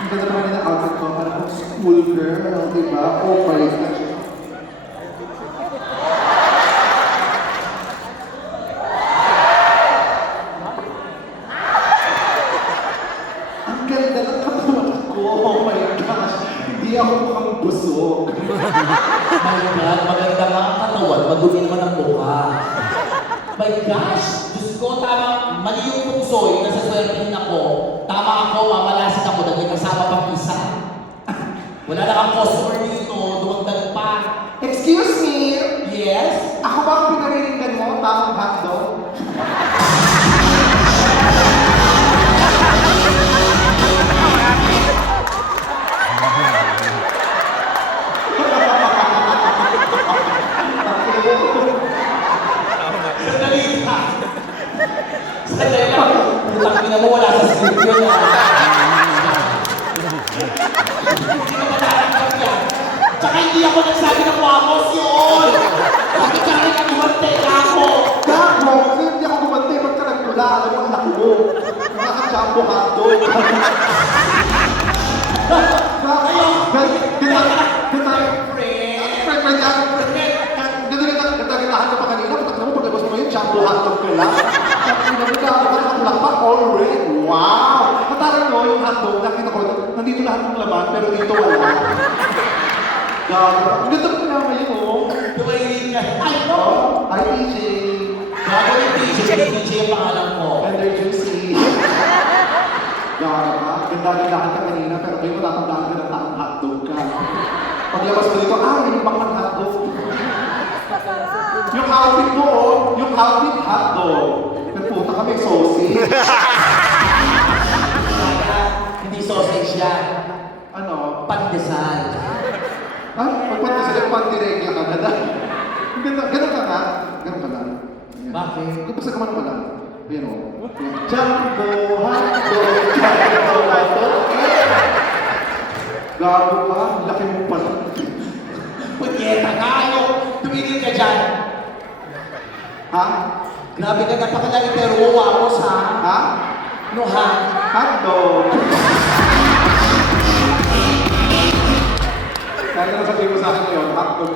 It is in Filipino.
Ang ganda naman na outfit ko, parang school girl, di ba? Oh my gosh. Ang ganda ng katawan ko, oh my gosh. Hindi ako mukhang busog. My God, maganda nga ang katawan, madumi naman ang mukha. My gosh, Diyos ko, tama, mali yung pungsoy, nasa swertihin ako. Tama ako, mamalasin ako, dahil kasama pang isa. Wala na kang customer dito, dumagdag pa. Excuse me? Yes? Ako ba ang pinariringan mo? Tamang hotdog? Sandali ka. Sandali lang. Putang ina mo, wala sa script yun ah. Hindi ka malalanggap yan. Tsaka hindi ako nagsabi ng wamos yun. Bakit ka rin ang umante ako? Gago! Kasi hindi ako gumantay pagka nagtula. Alam mo, anak mo. Nakaka-jumbo hotdog. Ganda-gandahan ka pa kanina. Patak na mo, paglabas mo ngayon, jumbo hotdog ka lang. Nagkakaroon ka nakatulak pa, all red. Wow! Mataran mo yung hotdog, nakita ko, nandito lahat ng laman, pero dito wala. Gago. Ang ganda ko naman yun, oh. Tumayin ka. Ay, no! Hi, TJ. Bago yung DJ yung pangalan ko. Gender juicy. Gago ka. Ganda-gandahan ka kanina, pero kayo matatandaan ka ng taong hotdog ka. Paglabas mo dito, may baklang hotdog. Yung outfit mo, oh. Yung outfit hotdog. Pero puta kami, sausage. Hindi sausage yan. Ano? Pandesal. Magpanta sila pandiregla ka na. Ganun ka nga. Ganun ka lang. Bakit? Basta ka man pala. Ayan o. Jumbo, hotdog, jumbo, hotdog. Gago ka. Laki mo pala. Punyeta ka, ayaw. Tumigil ka dyan. Ha? Grabe ka napakalaki pero wawamos ha. Ha? No ha? Hotdog. Kaya na sabihin mo sa akin ngayon, hotdog.